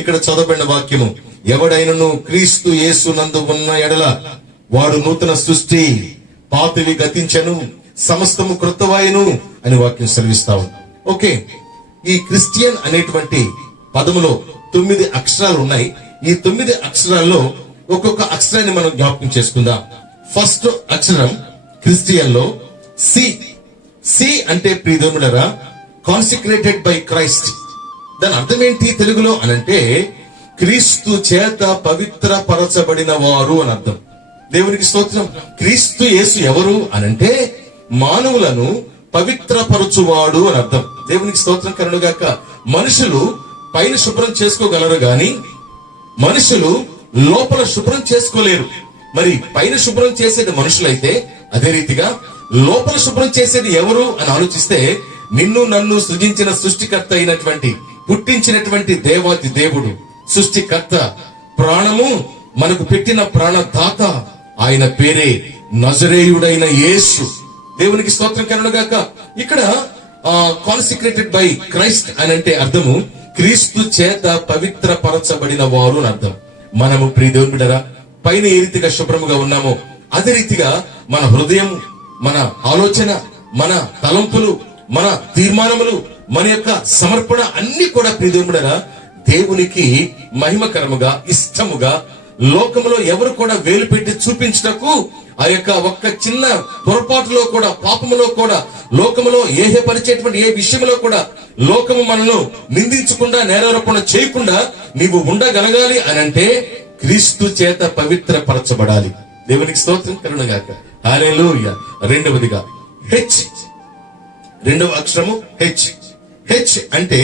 ఇక్కడ చదవబడిన వాక్యము, ఎవడైనను క్రీస్తు యేసు నందు ఉన్న ఎడల వాడు నూతన సృష్టి, పాతవి గతించెను, సమస్తము క్రొత్తవాయెను అని వాక్యం సెలవిస్తావు. ఓకే, ఈ క్రిస్టియన్ అనేటువంటి పదములో 9 అక్షరాలు ఉన్నాయి. ఈ 9 అక్షరాల్లో ఒక్కొక్క అక్షరాన్ని మనం జ్ఞాపకం చేసుకుందాం. ఫస్ట్ అక్షరం క్రిస్టియన్ లో సి. సి అంటే ప్రియదేవులారా, కాన్సిక్రేటెడ్ బై క్రైస్ట్. దాని అర్థం ఏంటి తెలుగులో అనంటే, క్రీస్తు చేత పవిత్ర పరచబడిన వారు అని అర్థం. దేవునికి స్తోత్రం. క్రీస్తు యేసు ఎవరు అనంటే మానవులను పవిత్రపరచువాడు అని అర్థం. దేవునికి స్తోత్రం కలుగుగాక. మనుషులు పైన శుభ్రం చేసుకోగలరు గాని మనుషులు లోపల శుభ్రం చేసుకోలేరు. మరి పైన శుభ్రం చేసేది మనుషులైతే, అదే రీతిగా లోపల శుభ్రం చేసేది ఎవరు అని ఆలోచిస్తే, నిన్ను నన్ను సృజించిన సృష్టికర్త అయినటువంటి, పుట్టించినటువంటి దేవాతి దేవుడు, సృష్టికర్త, ప్రాణము మనకు పెట్టిన ప్రాణదాత, ఆయన పేరే నజరేయుడైన యేసు. దేవునికి స్తోత్రం కలుగుగాక. ఇక్కడ కాన్సిక్రేటెడ్ బై క్రైస్ట్ అని అంటే అర్థము క్రీస్తు చేత పవిత్ర పరచబడిన వారు అని అర్థం. మనము ప్రియదేవుడా పైన ఏ రీతిగా శుభ్రముగా ఉన్నామో అదే రీతిగా మన హృదయం, మన ఆలోచన, మన తలంపులు, మన తీర్మానములు, మన యొక్క సమర్పణ అన్ని కూడా ప్రియదేవుడా దేవునికి మహిమకరముగా, ఇష్టముగా, లోకములో ఎవరు కూడా వేలు పెట్టి చూపించటకు, ఆ యొక్క ఒక్క చిన్న పొరపాటులో కూడా, పాపములో కూడా, లోకములో ఏహపరిచేటువంటి ఏ విషయంలో కూడా లోకము మనను నిందించకుండా, నేరారోపణ చేయకుండా నీవు ఉండగలగాలి అని అంటే క్రీస్తు చేత పవిత్ర పరచబడాలి. దేవునికి స్తోత్రం కలుగుగాక. హల్లెలూయా. రెండవదిగా హెచ్, రెండవ అక్షరము హెచ్. హెచ్ అంటే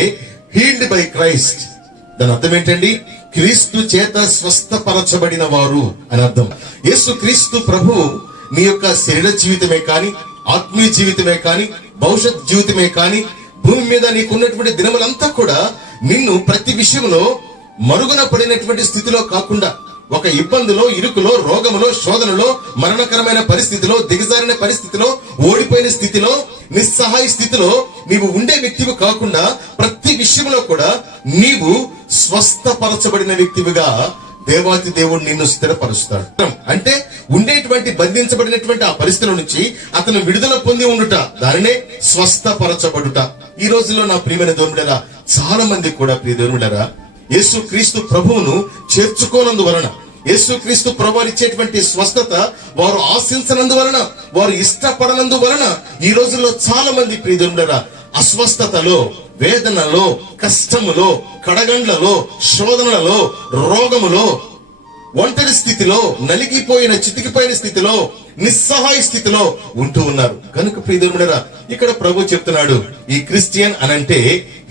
హీల్డ్ బై క్రైస్ట్. దాని అర్థం ఏంటండి? క్రీస్తు చేత స్వస్థపరచబడిన వారు అని అర్థం. యేసు క్రీస్తు ప్రభు నీ యొక్క శరీర జీవితమే కాని, ఆత్మీయ జీవితమే కాని, భవిష్యత్ జీవితమే కాని, భూమి మీద నీకున్నటువంటి దినములంతా కూడా నిన్ను ప్రతి విషయంలో మరుగున పడినటువంటి స్థితిలో కాకుండా, ఒక ఇబ్బందిలో, ఇరుకులో, రోగములో, శోధనలో, మరణకరమైన పరిస్థితిలో, దిగజారిన పరిస్థితిలో, ఓడిపోయిన స్థితిలో, నిస్సహాయ స్థితిలో నీవు ఉండే వ్యక్తివి కాకుండా ప్రతి విషయంలో కూడా నీవు స్వస్థపరచబడిన వ్యక్తివిగా దేవాతి దేవుడు నిన్ను స్థిరపరుస్తాడు. అంటే ఉండేటువంటి బంధించబడినటువంటి ఆ పరిస్థితుల నుంచి అతను విడుదల పొంది ఉండుట, దానినే స్వస్థపరచబడుట. ఈ రోజుల్లో నా ప్రియమైన దేవుడులారా, చాలా మంది కూడా ప్రియ దేవుడులారా యేసు క్రీస్తు ప్రభువును చేర్చుకోనందువలన, యేసు క్రీస్తు ప్రభు ఇచ్చేటువంటి స్వస్థత వారు ఆశించనందువలన, వారు ఇష్టపడనందువలన ఈ రోజుల్లో చాలా మంది ప్రియ దేవుడులారా అస్వస్థతలో, వేదనలో, కష్టములో, కడగండ్లలో, శోధనలలో, రోగములో, ఒంటరి స్థితిలో, నలిగిపోయిన, చితికిపోయిన స్థితిలో, నిస్సహాయ స్థితిలో ఉంటూ ఉన్నారు. కనుక ప్రియదేవుడా ఇక్కడ ప్రభు చెప్తున్నాడు, ఈ క్రిస్టియన్ అనంటే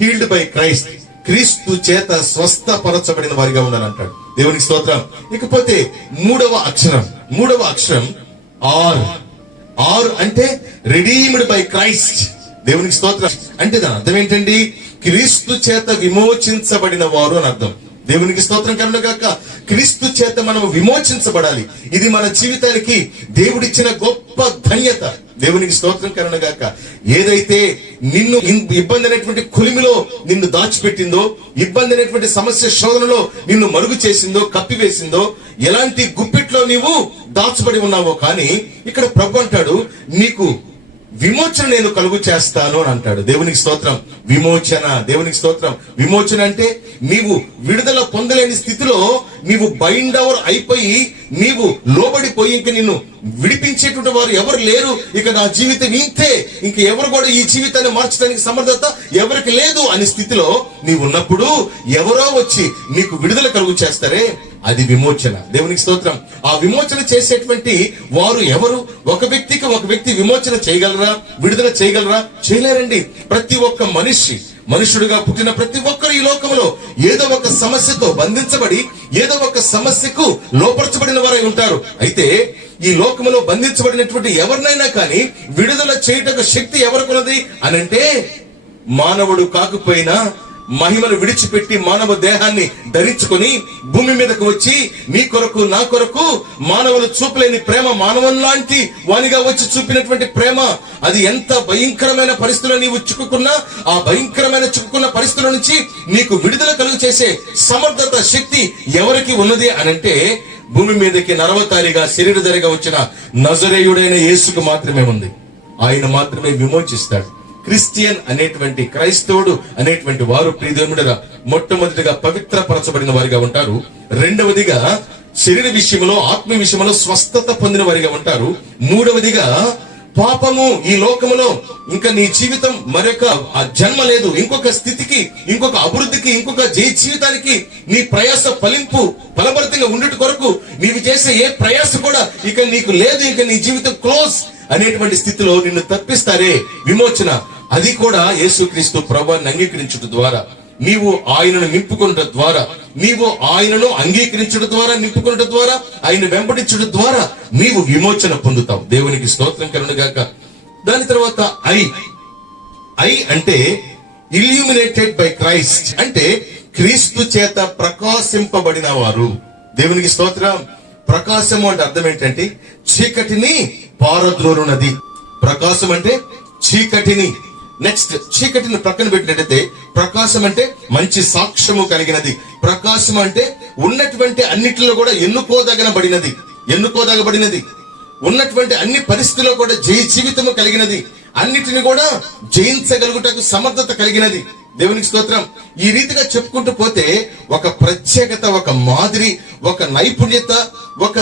హీల్డ్ బై క్రైస్ట్, క్రీస్తు చేత స్వస్థపరచబడిన వారిగా ఉండాలంటాడు. దేవునికి స్తోత్రం. ఇకపోతే మూడవ అక్షరం ఆర్. ఆర్ అంటే రిడీమ్డ్ బై క్రైస్ట్. దేవునికి స్తోత్రం. అంటే దాని అర్థం ఏంటండి? క్రీస్తు చేత విమోచించబడిన వారు అని అర్థం. దేవునికి స్తోత్రం కలుగుగాక. క్రీస్తు చేత మనం విమోచించబడాలి. ఇది మన జీవితానికి దేవుడిచ్చిన గొప్ప ధన్యత. దేవునికి స్తోత్రం కలుగుగాక. ఏదైతే నిన్ను ఇబ్బంది అనేటువంటి కొలిమిలో నిన్ను దాచిపెట్టిందో, ఇబ్బంది అనేటువంటి సమస్య శోధనలో నిన్ను మరుగు చేసిందో, కప్పివేసిందో, ఎలాంటి గుప్పిట్లో నీవు దాచబడి ఉన్నావో, కానీ ఇక్కడ ప్రభు అంటాడు నీకు విమోచన నేను కలుగు చేస్తాను అని అంటాడు. దేవునికి స్తోత్రం. విమోచన. దేవునికి స్తోత్రం. విమోచన అంటే నీవు విడుదల పొందలేని స్థితిలో నీవు బైండ్ ఓవర్ అయిపోయి, నీవు లోబడిపోయి, ఇంక నిన్ను విడిపించేటువంటి వారు ఎవరు లేరు, ఇక నా జీవితం ఇంతే, ఇంక ఎవరు కూడా ఈ జీవితాన్ని మార్చడానికి సమర్థత ఎవరికి లేదు అనే స్థితిలో నీవు ఉన్నప్పుడు ఎవరో వచ్చి నీకు విడుదల కలుగు చేస్తారే, అది విమోచన. దేవునికి స్తోత్రం. ఆ విమోచన చేసేటువంటి వారు ఎవరు? ఒక వ్యక్తి విమోచన చేయగలరా? విడుదల చేయగలరా? చేయలేరండి. ప్రతి ఒక్క మనుషుడుగా పుట్టిన ప్రతి ఒక్కరు ఈ లోకంలో ఏదో ఒక సమస్యతో బంధించబడి, ఏదో ఒక సమస్యకు లోపరచబడిన వారై ఉంటారు. అయితే ఈ లోకంలో బంధించబడినటువంటి ఎవరినైనా కానీ విడుదల చేయటకు శక్తి ఎవరికున్నది అనంటే, మానవుడు కాకపోయినా మహిమను విడిచిపెట్టి మానవ దేహాన్ని ధరించుకొని భూమి మీదకు వచ్చి నీ కొరకు నా కొరకు మానవులు చూపలేని ప్రేమ, మానవులాంటి వానిగా వచ్చి చూపినటువంటి ప్రేమ, అది ఎంత భయంకరమైన పరిస్థితుల్లో నీవు చిక్కుకున్నా ఆ భయంకరమైన చిక్కుకున్న పరిస్థితుల నుంచి నీకు విడుదల కలుగు చేసే సమర్థత, శక్తి ఎవరికి ఉన్నది అనంటే భూమి మీదకి నరవతారిగా శరీరధారిగా వచ్చిన నజరేయుడైన యేసుకు మాత్రమే ఉంది. ఆయన మాత్రమే విమోచిస్తాడు. క్రిస్టియన్ అనేటువంటి, క్రైస్తవుడు అనేటువంటి వారు ప్రియదేవుడా మొట్టమొదటిగా పవిత్రపరచబడిన వారిగా ఉంటారు. రెండవదిగా శరీర విషయంలో, ఆత్మ విషయంలో స్వస్థత పొందిన వారిగా ఉంటారు. మూడవదిగా పాపము ఈ లోకములో ఇంకా నీ జీవితం మరొక జన్మ లేదు, ఇంకొక స్థితికి, ఇంకొక అభివృద్ధికి, ఇంకొక జీవితానికి నీ ప్రయాస ఫలభరితంగా ఉండుట కొరకు నీవు చేసే ఏ ప్రయాస కూడా ఇక నీకు లేదు, ఇక నీ జీవితం క్లోజ్ అనేటువంటి స్థితిలో నిన్ను తప్పిస్తారే విమోచన, అది కూడా యేసుక్రీస్తు ప్రభువుని అంగీకరించుట ద్వారా, నీవు ఆయనను నింపుకున్నట ద్వారా, నీవు ఆయనను అంగీకరించడం ద్వారా, నింపుకున్నట ద్వారా, ఆయన వెంబడించడం ద్వారా నీవు విమోచన పొందుతావు. దేవునికి స్తోత్రం కలుగుగాక. దాని తర్వాత ఐ అంటే ఇల్యూమినేటెడ్ బై క్రైస్ట్, అంటే క్రీస్తు చేత ప్రకాశింపబడిన వారు. దేవునికి స్తోత్రం. ప్రకాశము అంటే అర్థం ఏంటంటే చీకటిని పారద్రోలునది. ప్రకాశం అంటే చీకటిని, నెక్స్ట్ చీకటిని ప్రక్కన పెట్టినట్టయితే ప్రకాశం అంటే మంచి సాక్ష్యము కలిగినది. ప్రకాశం అంటే ఉన్నటువంటి అన్నిటిలో కూడా ఎన్నుకోదగబడినది, ఉన్నటువంటి అన్ని పరిస్థితుల్లో కూడా జీవితము కలిగినది, అన్నిటిని కూడా జయించగలుగుటకు సమర్థత కలిగినది. దేవునికి స్తోత్రం. ఈ రీతిగా చెప్పుకుంటూ పోతే ఒక ప్రత్యేకత, ఒక మాదిరి, ఒక నైపుణ్యత, ఒక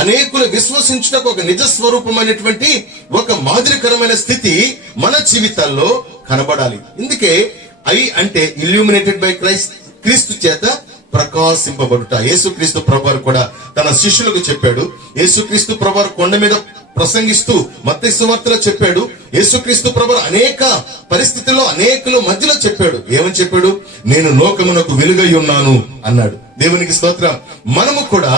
అనేకులు విశ్వసించుటకు ఒక నిజ స్వరూపమైనటువంటి ఒక మాదిరికరమైన స్థితి మన జీవితాల్లో కనబడాలి. ఇందుకే ఐ అంటే ఇల్యూమినేటెడ్ బై క్రైస్ట్, క్రీస్తు చేత ప్రకాశింపబడుట. యేసుక్రీస్తు ప్రభువారు కూడా తన శిష్యులకు చెప్పాడు. యేసుక్రీస్తు ప్రభువారు కొండ మీద ప్రసంగిస్తూ మత్తయి సువార్తలో చెప్పాడు. యేసుక్రీస్తు ప్రభువారు అనేక పరిస్థితుల్లో అనేకుల మధ్యలో చెప్పాడు. ఏమని చెప్పాడు? నేను లోకమునకు వెలుగై ఉన్నాను అన్నాడు. దేవునికి స్తోత్రం. మనము కూడా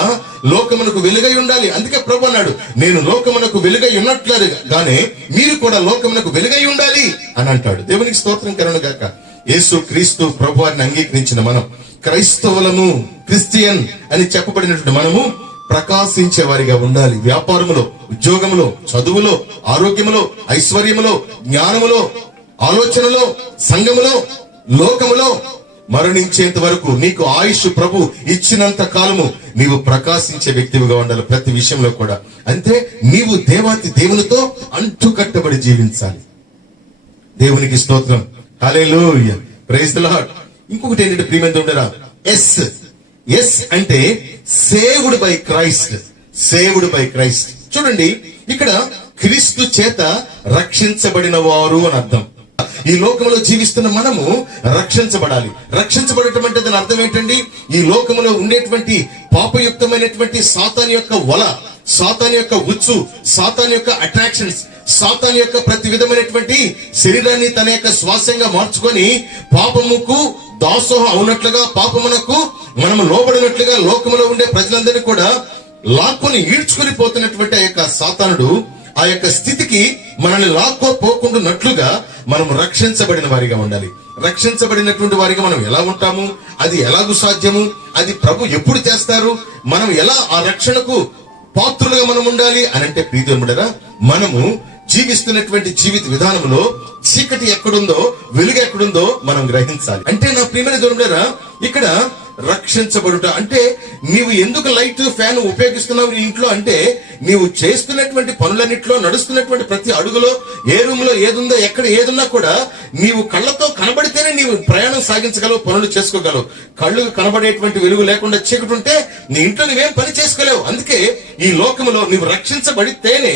లోకమునకు వెలుగై ఉండాలి. అందుకే ప్రభు అన్నాడు, నేను లోకమునకు వెలుగై ఉన్నట్లుగానే మీరు కూడా లోకమునకు వెలుగై ఉండాలి అని అంటాడు. దేవునికి స్తోత్రం కలుగుగాక. యేసు క్రీస్తు ప్రభువారిని అంగీకరించిన మనం, క్రైస్తవులను, క్రిస్టియన్ అని చెప్పబడినటువంటి మనము ప్రకాశించే వారిగా ఉండాలి. వ్యాపారములో, ఉద్యోగములో, చదువులో, ఆరోగ్యములో, ఐశ్వర్యములో, జ్ఞానములో, ఆలోచనలో, సంఘములో, లోకములో మరణించేంత వరకు నీకు ఆయుష్ ప్రభు ఇచ్చినంత కాలము నీవు ప్రకాశించే వ్యక్తివిగా ఉండాలి ప్రతి విషయంలో కూడా. అంతే, నీవు దేవాతి దేవునితో అంటుకట్టబడి జీవించాలి. దేవునికి స్తోత్రం. హల్లెలూయా, ప్రైజ్ ది లార్డ్. ఇంకొకటి ఏంటంటే ప్రియమైన ఉండరా, ఎస్ అంటే saved by Christ. Saved by Christ. చూడండి, ఇక్కడ క్రీస్తు చేత రక్షించబడిన వారు అని అర్థం. ఈ లోకంలో జీవిస్తున్న మనము రక్షించబడాలి. రక్షించబడటం అంటే దాని అర్థం ఏంటండి? ఈ లోకంలో ఉండేటువంటి పాపయుక్తమైనటువంటి సాతాను యొక్క వల, సాతాను యొక్క ఉచ్చు, సాతాను యొక్క అట్రాక్షన్స్, సాతాను యొక్క ప్రతి విధమైనటువంటి శరీరాన్ని తన యొక్క శ్వాసంగా మార్చుకొని పాపముకు దాసోహం అవునట్లుగా, పాపమునకు మనము లోబడినట్లుగా లోకములో ఉండే ప్రజలందరినీ కూడా లాక్కొని ఈడ్చుకొని పోతున్నటువంటి ఆ యొక్క సాతానుడు ఆ యొక్క స్థితికి మనల్ని లాక్కోపోకుండానట్లుగా మనం రక్షించబడిన వారిగా ఉండాలి. రక్షించబడినటువంటి వారిగా మనం ఎలా ఉంటాము? అది ఎలాగూ సాధ్యము? అది ప్రభు ఎప్పుడు చేస్తారు? మనం ఎలా ఆ రక్షణకు పాత్రులుగా మనం ఉండాలి అని అంటే ప్రియదేవుడా, మనము జీవిస్తున్నటువంటి జీవిత విధానంలో చీకటి ఎక్కడుందో, వెలుగు ఎక్కడుందో మనం గ్రహించాలి. అంటే నా ప్రియమైన దేవుడా, ఇక్కడ రక్షించబడుట అంటే నీవు ఎందుకు లైట్ ఫ్యాన్ ఉపయోగిస్తున్నావు నీ ఇంట్లో అంటే నీవు చేస్తున్నటువంటి పనులన్నిట్లో, నడుస్తున్నటువంటి ప్రతి అడుగులో, ఏ రూమ్ లో ఏదుందో, ఎక్కడ ఏదున్నా కూడా నీవు కళ్ళతో కనబడితేనే నీవు ప్రయాణం సాగించగలవు, పనులు చేసుకోగలవు. కళ్ళు కనబడేటువంటి వెలుగు లేకుండా చీకటి ఉంటే నీ ఇంట్లో నువ్వేం పని చేసుకోలేవు. అందుకే ఈ లోకంలో నీవు రక్షించబడితేనే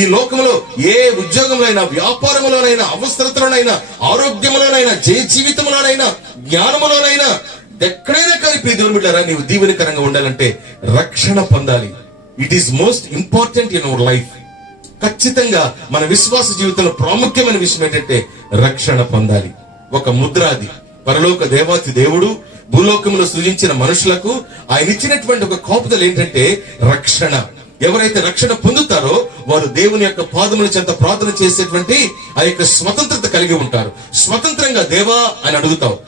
ఈ లోకంలో ఏ ఉద్యోగంలోనైనా, వ్యాపారంలోనైనా, అవసరతలోనైనా, ఆరోగ్యంలోనైనా, జీవితంలోనైనా, జ్ఞానంలోనైనా, ఎక్కడైనా కానీ ప్రియదేవుని బిడ్డలారా, నీవు దీవెనకరంగా ఉండాలంటే రక్షణ పొందాలి. It is most important in our life. ఖచ్చితంగా మన విశ్వాస జీవితంలో ప్రాముఖ్యమైన విషయం ఏంటంటే రక్షణ పొందాలి. ఒక ముద్రాది పరలోక దేవాతి దేవుడు భూలోకంలో సృజించిన మనుషులకు ఆయన ఇచ్చినటువంటి ఒక కాపుదలు ఏంటంటే రక్షణ. ఎవరైతే రక్షణ పొందుతారో వారు దేవుని యొక్క పాదముల చెంత ప్రార్థన చేసేటువంటి ఆ యొక్క స్వతంత్రత కలిగి ఉంటారు. స్వతంత్రంగా దేవా అని అడుగుతావు.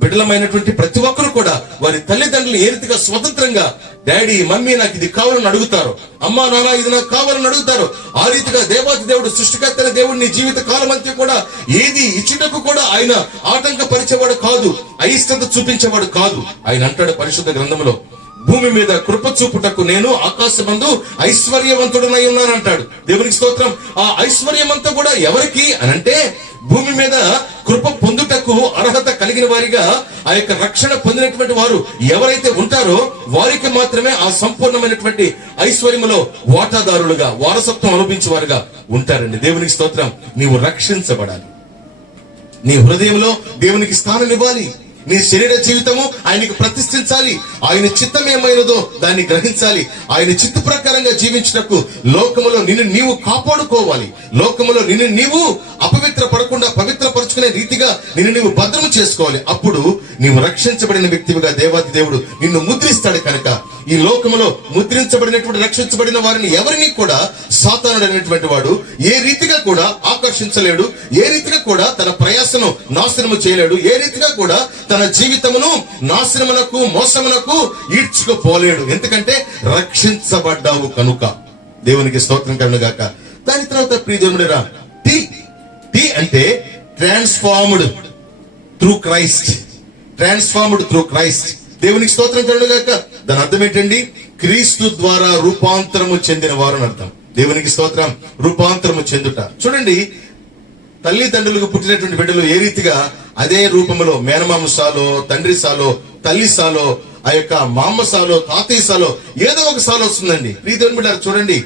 బిడ్డలమైనటువంటి ప్రతి ఒక్కరు కూడా వారి తల్లిదండ్రులు ఏ రీతిగా స్వతంత్రంగా డాడీ మమ్మీ నాకు ఇది కావాలని అడుగుతారు, అమ్మా నాన్న ఇది నాకు కావాలని అడుగుతారు, ఆ రీతిగా దేవాతి దేవుడు సృష్టికర్త దేవుడు నీ జీవిత కాలం అంతా కూడా ఏది ఇచ్చుటకు కూడా ఆయన ఆటంకపరిచేవాడు కాదు, అయిష్టత చూపించేవాడు కాదు. ఆయన అంటాడు పరిశుద్ధ గ్రంథంలో, భూమి మీద కృప చూపుటకు నేను ఆకాశమందు ఐశ్వర్యవంతుడనై ఉన్నానంటాడు. దేవునికి స్తోత్రం. ఆ ఐశ్వర్యం అంతా కూడా ఎవరికి అనంటే భూమి మీద కృప పొందుటకు అర్హత కలిగిన వారిగా, ఆ యొక్క రక్షణ పొందినటువంటి వారు ఎవరైతే ఉంటారో వారికి మాత్రమే ఆ సంపూర్ణమైనటువంటి ఐశ్వర్యములో వాటాదారులుగా, వారసత్వం అనుభవించేవారుగా ఉంటారండి. దేవునికి స్తోత్రం. నీవు రక్షించబడాలి, నీ హృదయంలో దేవునికి స్థానం ఇవ్వాలి, నీ శరీర జీవితము ఆయనకు ప్రతిష్ఠించాలి, ఆయన చిత్తం ఏమైనదో దాన్ని గ్రహించాలి, ఆయన చిత్త ప్రకారంగా జీవించుటకు లోకములో నిన్ను నీవు కాపాడుకోవాలి, లోకములో నిన్ను నీవు అపవిత్ర పడకుండా పవిత్రపరుచుకునే రీతిగా నిన్ను నీవు భద్రము చేసుకోవాలి. అప్పుడు నీవు రక్షించబడిన వ్యక్తివిగా దేవాతి దేవుడు నిన్ను ముద్రిస్తాడు. కనుక ఈ లోకములో ముద్రించబడినటువంటి రక్షించబడిన వారిని ఎవరిని కూడా సాతానుడు అనేటువంటి వాడు ఏ రీతిగా కూడా ఆకర్షించలేడు, ఏ రీతిగా కూడా తన ప్రయాసను నాశనము చేయలేడు, ఏ రీతిగా కూడా తన జీవితమును నాశనమునకు మోసమునకు ఈడ్చుకుపోలేడు. ఎందుకంటే రక్షించబడ్డావు కనుక. దేవునికి స్తోత్రం కలుగుగాక. దాని తర్వాత ప్రియదేవుడా, టీ అంటే transformed through Christ. Transformed through Christ. దేవునికి స్తోత్రం కలుగుగాక. దాని అర్థం ఏంటండి? క్రీస్తు ద్వారా రూపాంతరము చెందిన వారు అని అర్థం. దేవునికి స్తోత్రం. రూపాంతరము చెందుట. చూడండి, తల్లిదండ్రులకు పుట్టినటువంటి బిడ్డలు ఏ రీతిగా అదే రూపంలో మేనమామ సాలో, తండ్రి సాలో, తల్లి సాలో, ఆ యొక్క మామ సాలో, తాతయ్య సాలో, ఏదో ఒక సాలో వస్తుందండి. ప్రియదేవుని బిడ్డలారా చూడండి,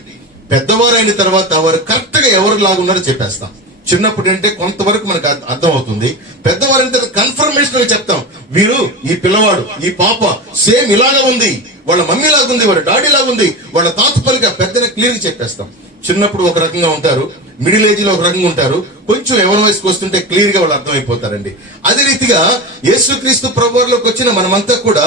పెద్దవారు అయిన తర్వాత వారు కరెక్ట్ గా ఎవరు లాగున్నారో చెప్పేస్తాం. చిన్నప్పుడు అంటే కొంతవరకు మనకు అర్థం అవుతుంది. పెద్దవారు అంటే కన్ఫర్మేషన్ గా చెప్తాం, వీరు ఈ పిల్లవాడు, ఈ పాప సేమ్ ఇలాగా ఉంది, వాళ్ళ మమ్మీ లాగుంది, వాళ్ళ డాడీ లాగుంది, వాళ్ళ తాత పలిగా పెద్దగా క్లియర్ చెప్పేస్తాం. చిన్నప్పుడు ఒక రకంగా ఉంటారు, మిడిల్ ఏజ్ లో ఒక రకంగా ఉంటారు, కొంచెం ఎవరి వయసుకు వస్తుంటే క్లియర్ గా వాళ్ళు అర్థమైపోతారండి. అదే రీతిగా యేసుక్రీస్తు ప్రభువులోకి వచ్చిన మనమంతా కూడా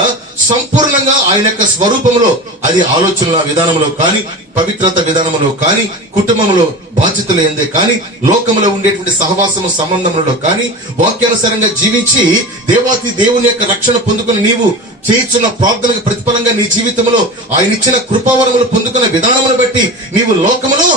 సంపూర్ణంగా ఆయన యొక్క స్వరూపంలో, అది ఆలోచనల విధానంలో కానీ, పవిత్రత విధానంలో కానీ, కుటుంబంలో బాధ్యతలు ఏందే కానీ, లోకంలో ఉండేటువంటి సహవాసము సంబంధంలో కానీ, వాక్యానుసారంగా జీవించి దేవాతి దేవుని యొక్క రక్షణ పొందుకుని నీవు చేయించున్న ప్రార్థనకు ప్రతిఫలంగా నీ జీవితంలో ఆయన ఇచ్చిన కృపావరములు పొందుకున్న విధానమును బట్టి నీవు లోకములో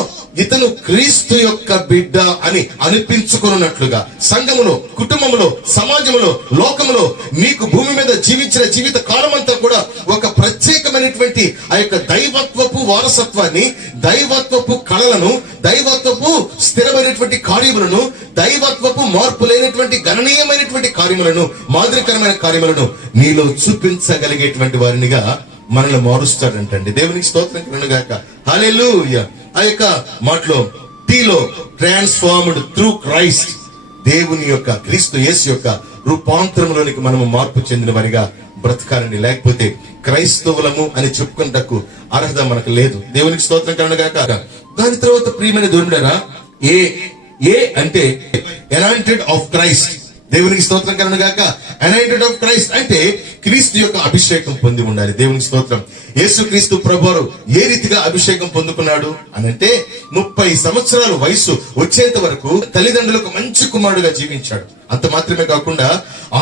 ఇతను క్రీస్తు యొక్క బిడ్డ అని అనిపించుకున్నట్లుగా సంఘములో, కుటుంబములో, సమాజంలో, లోకములో నీకు భూమి మీద జీవించిన జీవిత కాలం అంతా కూడా ఒక ప్రత్యేకమైనటువంటి ఆ యొక్క దైవత్వపు వారసత్వాన్ని, దైవత్వపు కళలను, దైవత్వపు స్థిరమైనటువంటి కార్యములను, దైవత్వపు మార్పు లేనటువంటి గణనీయమైనటువంటి కార్యములను, మాదిరికరమైన కార్యములను నీలో చూపించగలిగేటువంటి వారినిగా మనల్ని మారుస్తాడంటండి. దేవునికి స్తోత్రం కలుగుగాక. హల్లెలూయా. ఆ యొక్క మాటలో టీలో ట్రాన్స్ఫార్మ్డ్ త్రూ క్రైస్ట్, దేవుని యొక్క క్రీస్తు యేసు యొక్క రూపాంతరంలోనికి మనము మార్పు చెందిన వారిగా బ్రతకాలని, లేకపోతే క్రైస్తవులము అని చెప్పుకుంటకు అర్హత మనకు లేదు. దేవునికి స్తోత్రం కలుగుగాక. దాని తర్వాత ప్రియమైన దేవుడా, ఏ అంటే అనాయింటెడ్ ఆఫ్ క్రైస్ట్. దేవునికి స్తోత్రం కలుగుగాక. అనాయింటెడ్ ఆఫ్ క్రైస్ట్ అంటే క్రీస్తు యొక్క అభిషేకం పొంది ఉండాలి. దేవునికి స్తోత్రం. యేసుక్రీస్తు ప్రభువారు ఏ రీతిగా అభిషేకం పొందుకున్నాడు అనంటే 30 సంవత్సరాల వయసు వచ్చేంత వరకు తల్లిదండ్రులకు మంచి కుమారుడుగా జీవించాడు. అంత మాత్రమే కాకుండా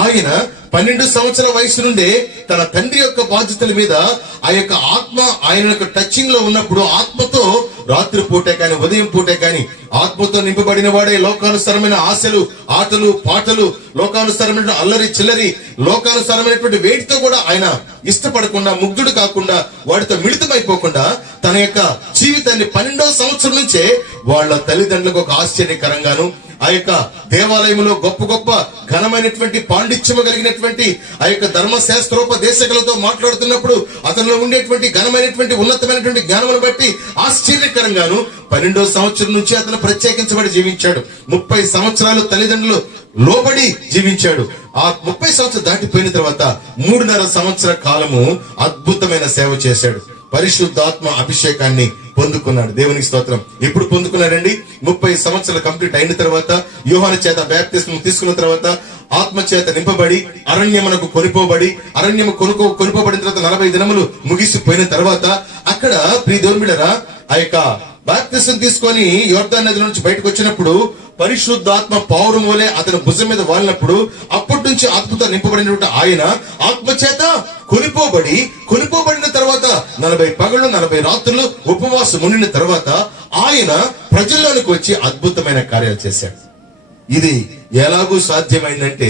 ఆయన 12 సంవత్సరాల వయసు నుండే తన తండ్రి యొక్క బాధ్యతల మీద ఆ యొక్క ఆత్మ ఆయన యొక్క టచింగ్ లో ఉన్నప్పుడు ఆత్మతో రాత్రి పూటే కానీ, ఉదయం పూటే కానీ ఆత్మతో నింపబడిన వాడే లోకానుసారమైన ఆశలు, ఆటలు, పాటలు, లోకానుసారమైన అల్లరి చిల్లరి, లోకానుసారమైనటువంటి వేటితో కూడా ఆయన ఇష్టపడకుండా, ముగ్ధుడు కాకుండా, వాటితో మిళితమైపోకుండా తన యొక్క జీవితాన్ని 12వ సంవత్సరం నుంచే వాళ్ళ తల్లిదండ్రులకు ఒక ఆశ్చర్యకరంగాను, ఆ యొక్క దేవాలయంలో గొప్ప గొప్ప ఘనమైనటువంటి పాండిత్యము కలిగినటువంటి ఆ యొక్క ధర్మశాస్త్రోపదేశకులతో మాట్లాడుతున్నప్పుడు అతనిలో ఉండేటువంటి ఘనమైనటువంటి ఉన్నతమైనటువంటి జ్ఞానమును బట్టి ఆశ్చర్యకరంగాను 12వ సంవత్సరం నుంచి అతను ప్రత్యేకించబడి జీవించాడు. 30 సంవత్సరాలు తల్లిదండ్రులు లోబడి జీవించాడు. ఆ 30 సంవత్సరాలు దాటిపోయిన తర్వాత 3.5 సంవత్సర కాలము అద్భుతమైన సేవ చేశాడు. పరిశుద్ధాత్మ అభిషేకాన్ని పొందుకున్నాడు. దేవునికి స్తోత్రం. ఎప్పుడు పొందుకున్నాడండి? 30 సంవత్సరాలు కంప్లీట్ అయిన తర్వాత, యోహాను చేత బాప్తిస్మం తీసుకున్న తర్వాత, ఆత్మ చేత నింపబడి అరణ్యమునకు కొనిపోబడి, కొనిపోబడిన తర్వాత 40 దినములు ముగిసిపోయిన తర్వాత అక్కడ ప్రియ దేవుని బిడ్డలారా ఆ యొక్క బాప్తిసం తీసుకొని యోర్దాను నది నుంచి బయటకు వచ్చినప్పుడు పరిశుద్ధాత్మ పౌరం వలె అతని భుజం మీద వాలినప్పుడు అప్పటి నుంచి ఆత్మతో నింపబడినటువంటి ఆయన ఆత్మ చేత కొనిపోబడిన తర్వాత 40 పగళ్ళు 40 రాత్రులు ఉపవాసం ఉండిన తర్వాత ఆయన ప్రజల్లోనికి వచ్చి అద్భుతమైన కార్యాలు చేశాడు. ఇది ఎలాగూ సాధ్యమైందంటే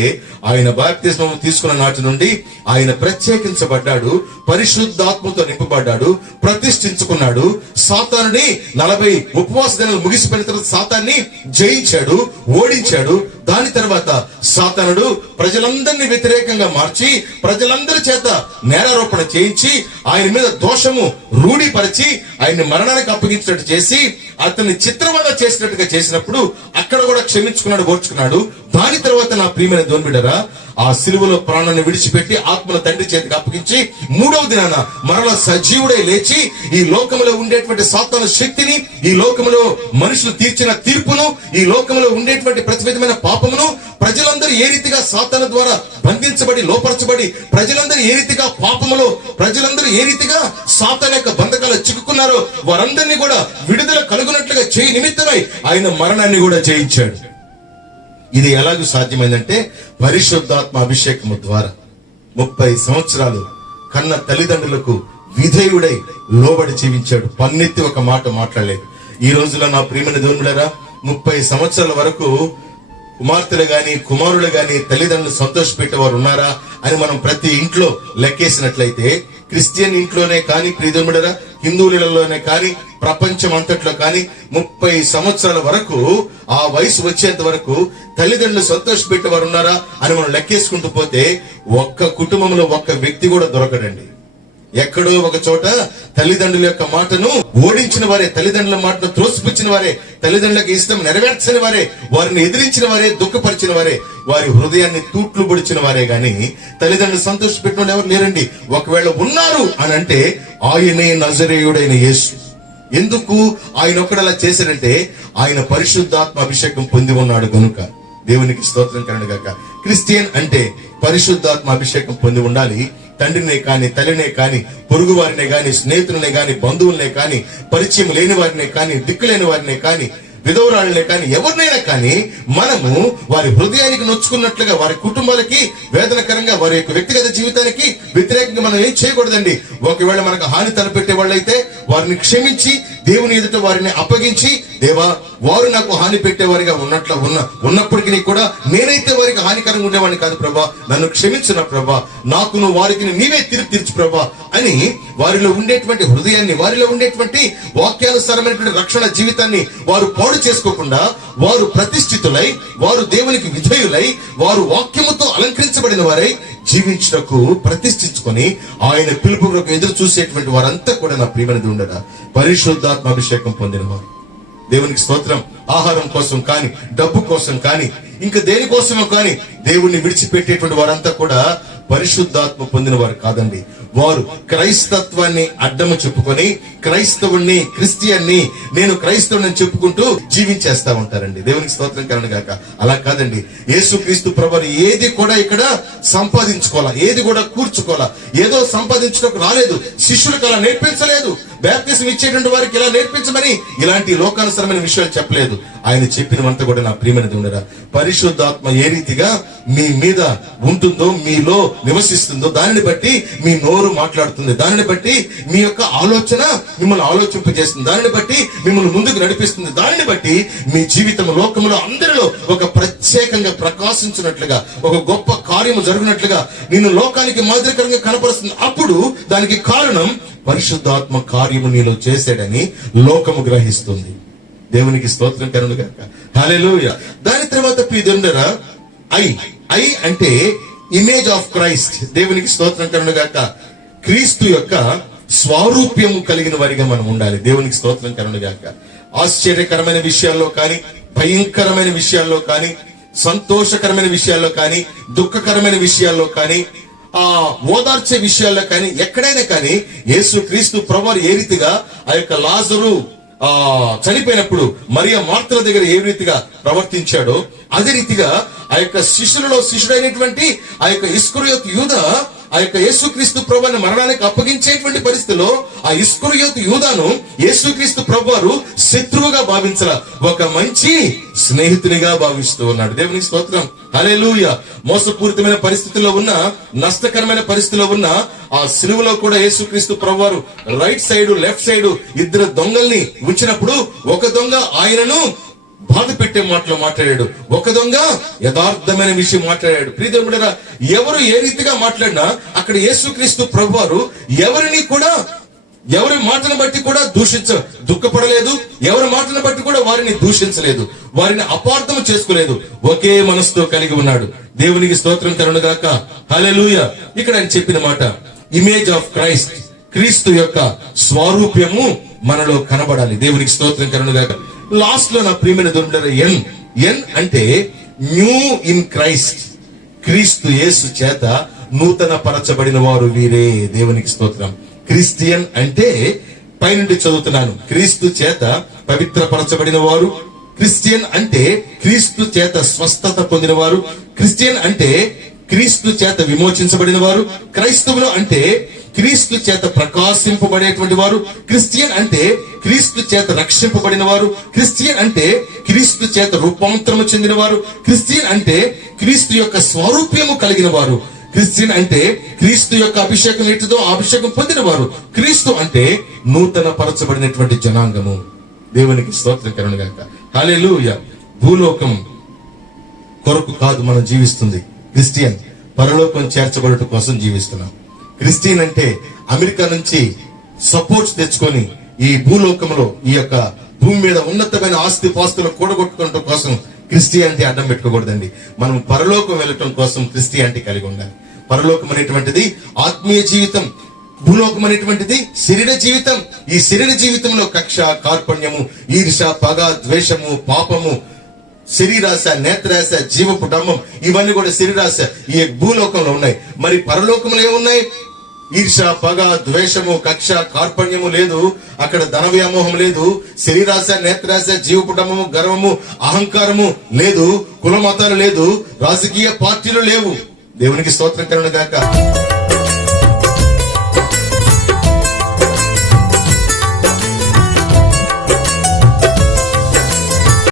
ఆయన బాప్తిస్మం తీసుకున్న నాటి నుండి ఆయన ప్రత్యేకించబడ్డాడు, పరిశుద్ధాత్మతో నింపబడ్డాడు, ప్రతిష్ఠించుకున్నాడు. సాతానుని 40 ఉపవాస దినాలు ముగిసిపోయిన తర్వాత సాతాన్ని జయించాడు, ఓడించాడు. దాని తర్వాత సాతానుడు ప్రజలందరినీ వ్యతిరేకంగా మార్చి ప్రజలందరి చేత నేరారోపణ చేయించి ఆయన మీద దోషము రూఢిపరిచి ఆయన్ని మరణానికి అప్పగించినట్టు చేసి అతన్ని చిత్రవద చేసినట్టుగా చేసినప్పుడు అక్కడ కూడా క్షమించుకున్నాడు, ఓర్చుకున్నాడు. దాని తర్వాత నా ప్రియమైన దేవుని బిడ్డలారా, ఆ సిలువలో ప్రాణాన్ని విడిచిపెట్టి ఆత్మను తండ్రి చేతికి అప్పగించి 3వ దినాన మరల సజీవుడై లేచి ఈ లోకములో ఉండేటువంటి సాతాను శక్తిని, ఈ లోకములో మనుషులు తీర్చిన తీర్పును, ఈ లోకములో ఉండేటువంటి ప్రతి విధమైన పాపమును, ప్రజలందరూ ఏ రీతిగా సాతాను ద్వారా బంధించబడి లోపరచబడి ప్రజలందరూ ఏ రీతిగా పాపములో, ప్రజలందరూ ఏ రీతిగా సాతాను యొక్క బంధకాలు చిక్కుకున్నారో వారందరినీ కూడా విడుదల కలుగునట్లుగా చేయి నిమిత్తమై ఆయన మరణాన్ని కూడా జయించాడు. ఇది ఎలాగూ సాధ్యమైందంటే పరిశుద్ధాత్మ అభిషేకము ద్వారా 30 సంవత్సరాలు కన్న తల్లిదండ్రులకు విధేయుడై లోబడి జీవించాడు. పన్నెత్తి ఒక మాట మాట్లాడలేదు. ఈ రోజులో నా ప్రియమైన దేవుని బిడ్డలారా, 30 సంవత్సరాల వరకు కుమార్తెలు గాని కుమారులు గాని తల్లిదండ్రులు సంతోషపెట్టేవారు ఉన్నారా అని మనం ప్రతి ఇంట్లో లెక్కేసినట్లయితే, క్రిస్టియన్ ఇంట్లోనే కానీ ప్రియమైన బిడ్డలారా, హిందువులలోనే కానీ ప్రపంచం అంతట్లో కానీ 30 సంవత్సరాల వరకు ఆ వయసు వచ్చేంత వరకు తల్లిదండ్రులు సంతోషపెట్టేవారు ఉన్నారా అని మనం లెక్కేసుకుంటూ పోతే ఒక్క కుటుంబంలో ఒక్క వ్యక్తి కూడా దొరకడండి. ఎక్కడో ఒక చోట తల్లిదండ్రుల యొక్క మాటను ఓడించిన వారే, తల్లిదండ్రుల మాటను త్రోసిపుచ్చిన వారే, తల్లిదండ్రులకు ఇష్టం నెరవేర్చని వారే, వారిని ఎదిరించిన వారే, దుఃఖపరిచిన వారే, వారి హృదయాన్ని తూట్లు పొడిచిన వారే గాని తల్లిదండ్రులు సంతోషపెట్టిన ఎవరు లేరండి. ఒకవేళ ఉన్నారు అని అంటే ఆయనే నజరేయుడైన యేసు. ఎందుకు ఆయన ఒక్కడలా చేశాడంటే ఆయన పరిశుద్ధాత్మ అభిషేకం పొంది ఉన్నాడు గనుక. దేవునికి స్తోత్రం కలుగును గాక. క్రిస్టియన్ అంటే పరిశుద్ధాత్మ అభిషేకం పొంది ఉండాలి. తండ్రినే కాని, తల్లినే కాని, పొరుగు వారినే కాని, స్నేహితులనే కాని, బంధువులనే కాని, పరిచయం లేని వారినే కాని, దిక్కులేని వారినే కాని, విధవరాళ్ళనే కాని, ఎవరినైనా కానీ మనము వారి హృదయానికి నొచ్చుకున్నట్లుగా, వారి కుటుంబాలకి వేదనకరంగా, వారి యొక్క వ్యక్తిగత జీవితానికి వ్యతిరేకంగా మనం ఏం చేయకూడదండి. ఒకవేళ మనకు హాని తలపెట్టే వాళ్ళైతే వారిని క్షమించి దేవుని ఎదుట వారిని అప్పగించి, దేవా వారు నాకు హాని పెట్టేవారిగా ఉన్నప్పటికీ కూడా నేనైతే వారికి హానికరంగా ఉండేవాడిని కాదు ప్రభా, నన్ను క్షమించిన ప్రభా, నాకు నువ్వు వారికి నీవే తీర్చు ప్రభా అని వారిలో ఉండేటువంటి హృదయాన్ని, వారిలో ఉండేటువంటి వాక్యానుసారమైనటువంటి రక్షణ జీవితాన్ని వారు పాడు చేసుకోకుండా వారు ప్రతిష్ఠితులై, వారు దేవునికి విధేయులై, వారు వాక్యముతో అలంకరించబడిన వారై జీవించుటకు ప్రతిష్ఠించుకొని ఆయన పిలుపులకు ఎదురు చూసేటువంటి వారంతా కూడా నా ప్రియమైనది ఉండగా పరిశుద్ధాత్మ అభిషేకం పొందినవారు. దేవునికి స్తోత్రం. ఆహారం కోసం కానీ, డబ్బు కోసం కానీ, ఇంకా దేనికోసమో కానీ దేవుణ్ణి విడిచిపెట్టేటువంటి వారంతా కూడా పరిశుద్ధాత్మ పొందిన వారు కాదండి. వారు క్రైస్తత్వాన్ని అడ్డము చెప్పుకొని క్రైస్తవుణ్ణి, క్రిస్టియన్ని, నేను క్రైస్తవుని చెప్పుకుంటూ జీవించేస్తా ఉంటారండి. దేవునికి స్తోత్రం కలుగును గాక. అలా కాదండి. యేసుక్రీస్తు ప్రభువు ఏది కూడా ఇక్కడ సంపాదించుకోవాలా, ఏది కూడా కూర్చుకోవాలా, ఏదో సంపాదించడానికి రాలేదు. శిష్యులకు అలా నేర్పించలేదు. బాప్తిసం ఇచ్చేటువంటి వారికి ఇలా నేర్పించమని ఇలాంటి లోకానుసరమైన విషయాలు చెప్పలేదు. ఆయన చెప్పినవంతా కూడా నా ప్రియమైనది ఉండరా, పరిశుద్ధాత్మ ఏ రీతిగా మీ మీద ఉంటుందో, మీలో నివసిస్తుందో దానిని బట్టి మీ నోరు మాట్లాడుతుంది, దానిని బట్టి మీ యొక్క ఆలోచన మిమ్మల్ని ఆలోచింపజేస్తుంది, దానిని బట్టి మిమ్మల్ని ముందుకు నడిపిస్తుంది, దానిని బట్టి మీ జీవితం లోకంలో అందరిలో ఒక ప్రత్యేకంగా ప్రకాశించినట్లుగా, ఒక గొప్ప కార్యము జరుగునట్లుగా నిన్ను లోకానికి మాదిరికరంగా కనపరుస్తుంది. అప్పుడు దానికి కారణం పరిశుద్ధాత్మ కార్యము నీలో చేశాడని లోకము గ్రహిస్తుంది. దేవునికి స్తోత్రం కలుగును గాక. హల్లెలూయా. దాని తర్వాత ప్రియదేవులారా, ఐ అంటే ఇమేజ్ ఆఫ్ క్రైస్ట్. దేవునికి స్తోత్రం కలుగును గాక. క్రీస్తు యొక్క స్వరూప్యము కలిగిన వారిగా మనం ఉండాలి. దేవునికి స్తోత్రం కలుగును గాక. ఆశ్చర్యకరమైన విషయాల్లో కానీ, భయంకరమైన విషయాల్లో కానీ, సంతోషకరమైన విషయాల్లో కానీ, దుఃఖకరమైన విషయాల్లో కానీ, ఓదార్చే విషయాల్లో కానీ, ఎక్కడైనా కానీ యేసు క్రీస్తు ప్రభువు ఏ రీతిగా ఆ యొక్క లాజరు చనిపోయినప్పుడు మరియా మార్తల దగ్గర ఏ రీతిగా ప్రవర్తించాడో అదే రీతిగా ఆ యొక్క శిష్యులలో శిష్యుడైనటువంటి ఆ యొక్క ఇస్కరియోతు యూదా ఆ యొక్క యేసుక్రీస్తు ప్రభువుని మరణానికి అప్పగించేటువంటి పరిస్థితిలో ఆ ఇస్కరియోతు యూదాను యేసుక్రీస్తు ప్రభువారు శత్రువుగా భావించలా, ఒక మంచి స్నేహితునిగా భావిస్తూ ఉన్నాడు. దేవునికి స్తోత్రం, హల్లెలూయా. మోసపూరితమైన పరిస్థితుల్లో ఉన్న, నష్టకరమైన పరిస్థితిలో ఉన్న ఆ సిలువలో కూడా యేసుక్రీస్తు ప్రభువారు రైట్ సైడ్ లెఫ్ట్ సైడ్ ఇద్దరు దొంగల్ని ఉంచినప్పుడు ఒక దొంగ ఆయనను బాధ పెట్టే మాటలు మాట్లాడాడు, ఒక దొంగ యథార్థమైన విషయం మాట్లాడాడు. ప్రియదేవుడా, ఎవరు ఏ రీతిగా మాట్లాడినా అక్కడ యేసుక్రీస్తు ప్రభువారు ఎవరి మాటను బట్టి కూడా దుఃఖపడలేదు, ఎవరి మాటను బట్టి కూడా వారిని దూషించలేదు, వారిని అపార్థం చేసుకోలేదు, ఒకే మనసుతో కలిగి ఉన్నాడు. దేవునికి స్తోత్రం కలుగునుగాక, హల్లెలూయా. ఇక్కడ ఆయన చెప్పిన మాట ఇమేజ్ ఆఫ్ క్రైస్ట్, క్రీస్తు యొక్క స్వరూప్యము మనలో కనబడాలి. దేవునికి స్తోత్రం కలుగునుగాక. లాస్ట్ లో నా ప్రియమైన దేవుడు ఎన్ అంటే న్యూ ఇన్ క్రైస్ట్, క్రీస్తు యేసు చేత నూతన పరచబడిన వారు వీరే. దేవునికి స్తోత్రం. క్రిస్టియన్ అంటే పైనుండి చదువుతున్నాను, క్రీస్తు చేత పవిత్రపరచబడిన వారు. క్రిస్టియన్ అంటే క్రీస్తు చేత స్వస్థత పొందిన వారు. క్రిస్టియన్ అంటే క్రీస్తు చేత విమోచించబడిన వారు. క్రైస్తవులు అంటే క్రీస్తు చేత ప్రకాశింపబడేటువంటి వారు. క్రిస్టియన్ అంటే క్రీస్తు చేత రక్షింపబడిన వారు. క్రిస్టియన్ అంటే క్రీస్తు చేత రూపాంతరము చెందిన వారు. క్రిస్టియన్ అంటే క్రీస్తు యొక్క స్వరూప్యము కలిగిన వారు. క్రిస్టియన్ అంటే క్రీస్తు యొక్క అభిషేకం ఎటుదో ఆ అభిషేకం పొందిన వారు. క్రీస్తు అంటే నూతన పరచబడినటువంటి జనాంగము. దేవునికి స్తోత్రం కలుగునుగాక, హల్లెలూయా. భూలోకం కొరకు కాదు మనం జీవిస్తుంది, క్రిస్టియన్ పరలోకం చేర్చబడటం కోసం జీవిస్తున్నాం. క్రిస్టియన్ అంటే అమెరికా నుంచి సపోర్ట్స్ తెచ్చుకొని ఈ భూలోకంలో ఈ యొక్క భూమి మీద ఉన్నతమైన ఆస్తి పాస్తులు కూడగొట్టుకోవడం కోసం క్రిస్టియానిటీ అడ్డం పెట్టుకోకూడదండి. మనం పరలోకం వెళ్ళటం కోసం క్రిస్టియానిటీ కలిగి ఉండాలి. పరలోకం అనేటువంటిది ఆత్మీయ జీవితం, భూలోకం అనేటువంటిది శరీర జీవితం. ఈ శరీర జీవితంలో కక్ష, కార్పణ్యము, ఈర్ష, పగ, ద్వేషము, పాపము, శరీరాశ, నేత్రాశ, జీవపు డంబం, ఇవన్నీ కూడా శరీరాశ ఈ భూలోకంలో ఉన్నాయి. మరి పరలోకంలో ఏమున్నాయి? ఈర్ష, పగ, ద్వేషము, కక్ష, కార్పణ్యము లేదు. అక్కడ ధన వ్యామోహం లేదు, శరీరాశ, నేత్రాశ, జీవపుటము, గర్వము, అహంకారము లేదు, కుల మతాలు లేదు, రాజకీయ పార్టీలు లేవు. దేవునికి స్తోత్రం కలుగునుగాక.